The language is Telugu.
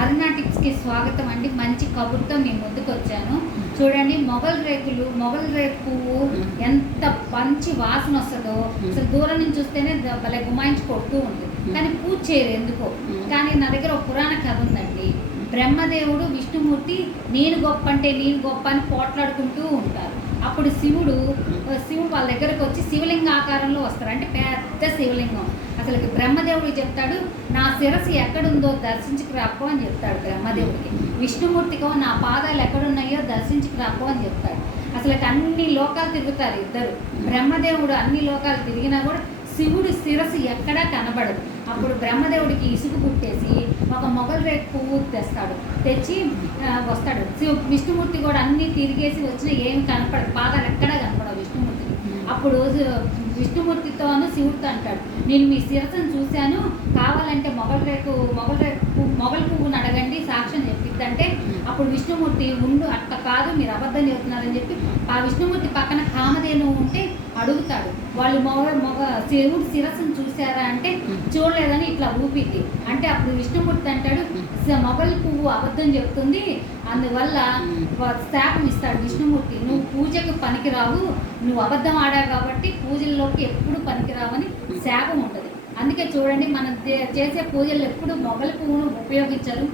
అరుణా టిప్స్కి స్వాగతం అండి. మంచి కబుర్తో మీ ముందుకు వచ్చాను. చూడండి, మొగల్ రేకు పువ్వు ఎంత మంచి వాసన వస్తుందో. అసలు దూరం నుంచి చూస్తేనే భలే గుమాయించి కొడుతూ ఉంటుంది, కానీ పూజ చేయరు ఎందుకో. కానీ నా దగ్గర ఒక పురాణ కథ ఉందండి. బ్రహ్మదేవుడు విష్ణుమూర్తి నేను గొప్ప అంటే నేను గొప్ప అని పోట్లాడుకుంటూ ఉంటారు. అప్పుడు శివుడు వాళ్ళ దగ్గరకు వచ్చి శివలింగ ఆకారంలో వస్తారు, అంటే పెద్ద శివలింగం. అసలు బ్రహ్మదేవుడు చెప్తాడు, నా శిరస్సు ఎక్కడుందో దర్శించుకు రాపో అని చెప్తాడు బ్రహ్మదేవుడికి. విష్ణుమూర్తికో నా పాదాలు ఎక్కడున్నాయో దర్శించుకు రాపో అని చెప్తాడు. అసలు అన్ని లోకాలు తిరుగుతారు ఇద్దరు. బ్రహ్మదేవుడు అన్ని లోకాలు తిరిగినా కూడా శివుడి శిరస్సు ఎక్కడా కనబడదు. అప్పుడు బ్రహ్మదేవుడికి ఇసుకు పుట్టేసి ఒక మొగల్ రేకు పువ్వు తెచ్చి వస్తాడు. విష్ణుమూర్తి కూడా అన్నీ తిరిగేసి వచ్చినా ఏం కనపడదు, పాదాలు ఎక్కడా కనపడవు విష్ణుమూర్తికి. అప్పుడు విష్ణుమూర్తితోను శివుడితో అంటాడు, నేను మీ శిరస్సును చూశాను, కావాలంటే మొగల్ పువ్వును అడగండి, సాక్ష్యం చెప్పిద్దంటే అప్పుడు విష్ణుమూర్తి ఉండు, అట్ట కాదు మీరు అబద్ధం చెబుతున్నారని చెప్పి ఆ విష్ణుమూర్తి పక్కన కామధేను ఉంటే అడుగుతాడు, వాళ్ళు శివుడు శిరస్సును చూశారా అంటే చూడలేదని ఇట్లా ఊపిద్ది. అంటే అప్పుడు విష్ణుమూర్తి అంటాడు, మొగల్ పువ్వు అబద్ధం చెప్తుంది, అందువల్ల శాపం ఇస్తాడు విష్ణుమూర్తి, నువ్వు పూజకు పనికిరావు, నువ్వు అబద్ధం ఆడావు కాబట్టి పూజల్లోకి ఎప్పుడు పనికిరావని శాపం ఉంటుంది. అందుకే చూడండి, మనం చేసే పూజల్లో ఎప్పుడు మొగల్ పువ్వును ఉపయోగించరు.